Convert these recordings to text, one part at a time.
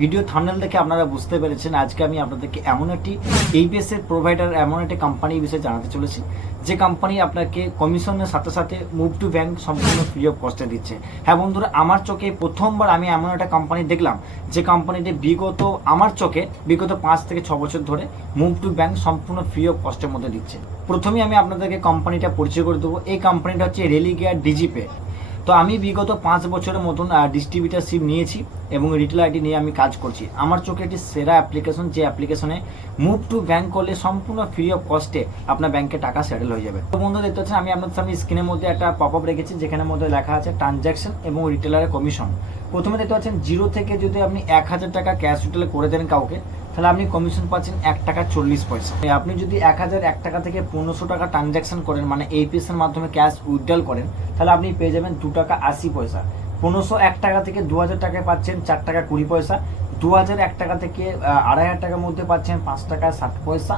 Video thumbnail দেখে আপনারা বুঝতে পেরেছেন আজকে আমি আপনাদেরকে এমন একটি এইপিএস এর প্রোভাইডার, এমন একটি কোম্পানির বিষয়ে জানাতে চলেছি যে কোম্পানি আপনাকে কমিশনের সাথে সাথে মুভ টু ব্যাংক সম্পূর্ণ ফ্রি অফ কস্টে দিচ্ছে। হ্যাঁ বন্ধুরা, আমার চোখে প্রথমবার আমি এমন একটা কোম্পানি দেখলাম যে কোম্পানিটি বিগত 5 থেকে 6 বছর ধরে মুভ টু ব্যাংক সম্পূর্ণ ফ্রি অফ কস্টের মধ্যে দিচ্ছে। প্রথমেই আমি আপনাদেরকে কোম্পানিটা পরিচয় করে দেবো। এই কোম্পানিটা হচ্ছে রেলিগেয়ার ডিজিপে। তো আমি বিগত 5 বছরের মতন ডিস্ট্রিবিউটারশিপ নিয়েছি এবং রিটেল আইডি নিয়ে আমি কাজ করছি। আমার চোখে একটি সেরা অ্যাপ্লিকেশন, যে অ্যাপ্লিকেশনে মুভ টু ব্যাংক করলে সম্পূর্ণ ফ্রি অফ কস্টে আপনার ব্যাংকে টাকা সেটেল হয়ে যাবে। তো বন্ধু দেখতে পাচ্ছেন আমি আপনাদের সামনে স্ক্রিনের মধ্যে একটা পপ আপ রেখেছি যেখানে মধ্যে লেখা আছে ট্রানজ্যাকশন এবং রিটেলারের কমিশন। প্রথমে দেখতে পাচ্ছেন 0 থেকে যদি আপনি 1000 টাকা ক্যাশ রিটেল করে দেন কাউকে, তাহলে আপনি কমিশন পাচ্ছেন 1 টাকা 40 পয়সা। আপনি যদি 1001 টাকা থেকে 1500 টাকা ট্রানজ্যাকশন করেন, মানে এইপিএস এর মাধ্যমে ক্যাশ উইথড্রল করেন, তাহলে আপনি পেয়ে যাবেন 2 টাকা 80 পয়সা। 1501 টাকা থেকে 2000 টাকায় পাচ্ছেন 4 টাকা 20 পয়সা। 2001 টাকা থেকে 2500 টাকার মধ্যে পাচ্ছেন 5 টাকা 60 পয়সা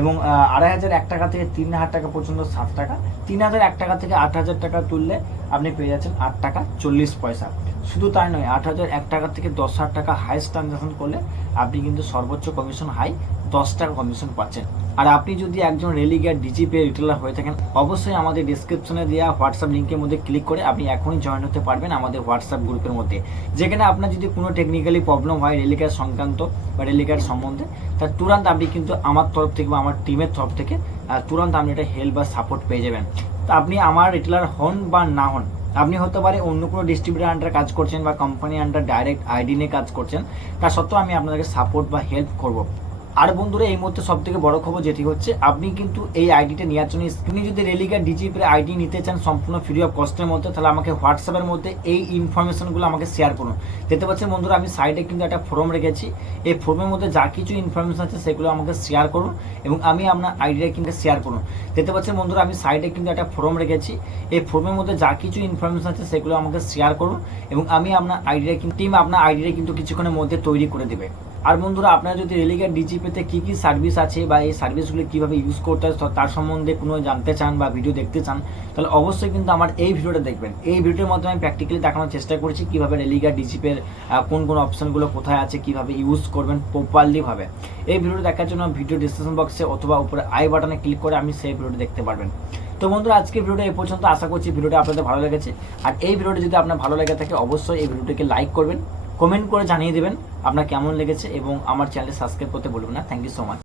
এবং 2501 টাকা থেকে 3000 টাকা পর্যন্ত 7 টাকা। 3001 টাকা থেকে 8000 টাকা তুললে আপনি পেয়ে যাচ্ছেন 8 টাকা 40 পয়সা। শুধু তাই নয়, 8001 টাকা থেকে 10,000 টাকা হাইস্ট ট্রানজাকশন করলে আপনি কিন্তু সর্বোচ্চ কমিশন হাই 10 টাকা কমিশন পাচ্ছেন। আর আপনি যদি একজন রেলিগেয়ার ডিজিপে রিটেলার হয়ে থাকেন, অবশ্যই আমাদের ডিসক্রিপশনে দেওয়া হোয়াটসঅ্যাপ লিঙ্কের মধ্যে ক্লিক করে আপনি এখনই জয়েন হতে পারবেন আমাদের হোয়াটসঅ্যাপ গ্রুপের মধ্যে, যেখানে আপনার যদি কোনো টেকনিক্যালি প্রবলেম হয় রেলিগেয়ার সংক্রান্ত বা রেলিগেয়ার সম্বন্ধে, তার তুরন্ত আপনি কিন্তু আমার তরফ থেকে বা আমার টিমের তরফ থেকে তুরন্ত আপনি এটা হেল্প বা সাপোর্ট পেয়ে যাবেন। তো আপনি আমার রিটেলার হন বা না হন, আপনি হতে পারে অন্য কোনো ডিস্ট্রিবিউটার আন্ডার কাজ করছেন বা কোম্পানি আন্ডার ডাইরেক্ট আইডি নিয়ে কাজ করছেন, তা সত্ত্বেও আমি আপনাদেরকে সাপোর্ট বা হেল্প করব। আর বন্ধুরা, এই মুহূর্তে সব থেকে বড় খবর যেটি হচ্ছে, আপনি কিন্তু এই আইডিটা নেওয়ার জন্য আপনি যদি রেলিগেয়ার ডিজিপের আইডি নিতে চান সম্পূর্ণ ফ্রি অফ কস্টের মধ্যে, তাহলে আমাকে হোয়াটসঅ্যাপের মধ্যে এই ইনফরমেশনগুলো আমাকে শেয়ার করুন। দেখতে পাচ্ছেন বন্ধুরা, আমি সাইডে কিন্তু একটা ফর্ম রেখেছি। এই ফর্মের মধ্যে যা কিছু ইনফরমেশন আছে সেগুলো আমাকে শেয়ার করুন এবং আমি আপনার আইডিটা কিন্তু শেয়ার করুন। দেখতে পাচ্ছেন বন্ধুরা, আমি সাইডে কিন্তু একটা ফর্ম রেখেছি। এই ফর্মের মধ্যে যা কিছু ইনফরমেশন আছে সেগুলো আমাকে শেয়ার করুন এবং আমি আপনার আইডিটা কিন্তু টিম আপনার আইডিটা কিন্তু কিছুক্ষণের মধ্যে তৈরি করে দেবে। আর বন্ধুরা, আপনারা যদি রেলিগেয়ার ডিজিপেতে কী কী সার্ভিস আছে বা এই সার্ভিসগুলো কীভাবে ইউজ করতে হয় তার সম্বন্ধে কোনো জানতে চান বা ভিডিও দেখতে চান, তাহলে অবশ্যই কিন্তু আমার এই ভিডিওটা দেখবেন। এই ভিডিওর মাধ্যমে আমি প্র্যাকটিক্যালি দেখানোর চেষ্টা করেছি কীভাবে রেলিগেয়ার ডিজিপের কোন কোন অপশানগুলো কোথায় আছে, কীভাবে ইউজ করবেন প্রপারলিভাবে। এই ভিডিওটা দেখার জন্য ভিডিও ডিসক্রিপশন বক্সে অথবা উপরে আই বাটনে ক্লিক করে আমি সেই ভিডিওটা দেখতে পারবেন। তো বন্ধুরা, আজকে ভিডিওটা এই পর্যন্ত। আশা করছি ভিডিওটা আপনাদের ভালো লেগেছে। আর এই ভিডিওটা যদি আপনার ভালো লেগে থাকে, অবশ্যই এই ভিডিওটিকে লাইক করবেন, কমেন্ট করে জানিয়ে দেবেন আপনার কেমন লেগেছে এবং আমার চ্যানেলে সাবস্ক্রাইব করতে বলবেন না। Thank you so much.